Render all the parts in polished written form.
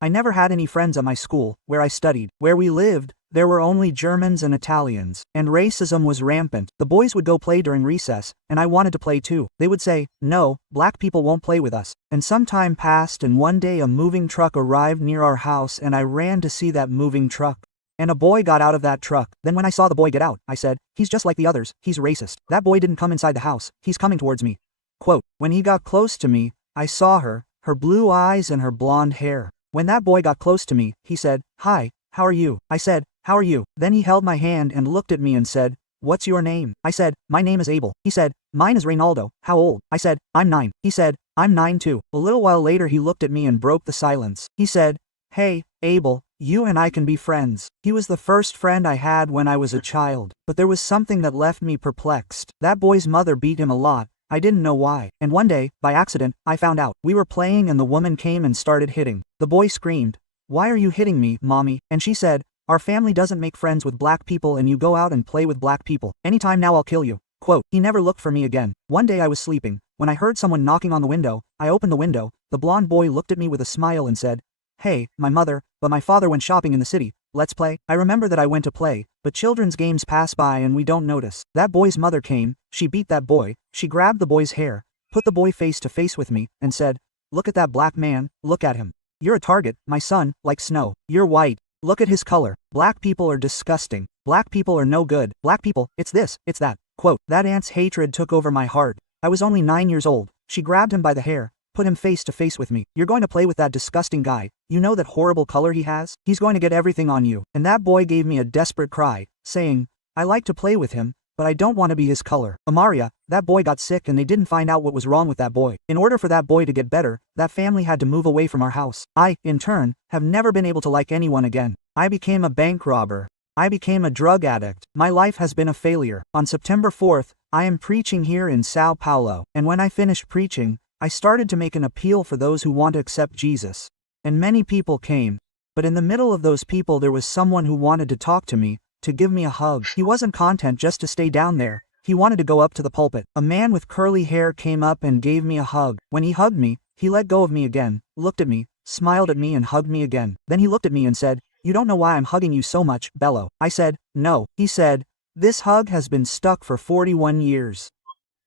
I never had any friends at my school, where I studied. Where we lived, there were only Germans and Italians, and racism was rampant. The boys would go play during recess, and I wanted to play too. They would say, "No, black people won't play with us." And some time passed, and one day a moving truck arrived near our house, and I ran to see that moving truck. And a boy got out of that truck. Then when I saw the boy get out, I said, "He's just like the others, he's racist." That boy didn't come inside the house, he's coming towards me. Quote, when he got close to me, I saw her blue eyes and her blonde hair. When that boy got close to me, he said, "Hi, how are you?" I said, "How are you?" Then he held my hand and looked at me and said, "What's your name?" I said, "My name is Abel." He said, "Mine is Reynaldo. How old?" I said, "I'm 9. He said, "I'm 9 too." A little while later he looked at me and broke the silence. He said, "Hey, Abel, you and I can be friends." He was the first friend I had when I was a child. But there was something that left me perplexed. That boy's mother beat him a lot. I didn't know why. And one day, by accident, I found out. We were playing and the woman came and started hitting. The boy screamed, "Why are you hitting me, mommy?" And she said, "Our family doesn't make friends with black people and you go out and play with black people. Anytime now I'll kill you." Quote, he never looked for me again. One day I was sleeping. When I heard someone knocking on the window, I opened the window. The blonde boy looked at me with a smile and said, "Hey, my mother, but my father went shopping in the city. Let's play." I remember that I went to play, but children's games pass by and we don't notice. That boy's mother came, she beat that boy, she grabbed the boy's hair, put the boy face to face with me, and said, "Look at that black man, look at him. You're a target, my son, like snow. You're white. Look at his color. Black people are disgusting. Black people are no good. Black people, it's this, it's that." Quote, that aunt's hatred took over my heart. I was only 9 years old. She grabbed him by the hair, put him face to face with me. "You're going to play with that disgusting guy. You know that horrible color he has? He's going to get everything on you." And that boy gave me a desperate cry, saying, "I like to play with him, but I don't want to be his color." Amaria, that boy got sick and they didn't find out what was wrong with that boy. In order for that boy to get better, that family had to move away from our house. I, in turn, have never been able to like anyone again. I became a bank robber. I became a drug addict. My life has been a failure. On September 4th, I am preaching here in Sao Paulo, and when I finished preaching, I started to make an appeal for those who want to accept Jesus. And many people came. But in the middle of those people there was someone who wanted to talk to me, to give me a hug. He wasn't content just to stay down there. He wanted to go up to the pulpit. A man with curly hair came up and gave me a hug. When he hugged me, he let go of me again, looked at me, smiled at me and hugged me again. Then he looked at me and said, "You don't know why I'm hugging you so much, Bello." I said, "No." He said, "This hug has been stuck for 41 years.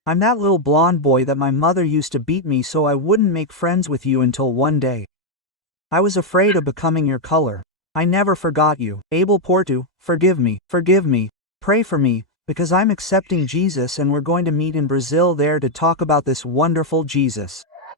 I'm that little blonde boy that my mother used to beat me so I wouldn't make friends with you until one day. I was afraid of becoming your color. I never forgot you. Abel Porto, forgive me, pray for me, because I'm accepting Jesus and we're going to meet in Brazil there to talk about this wonderful Jesus."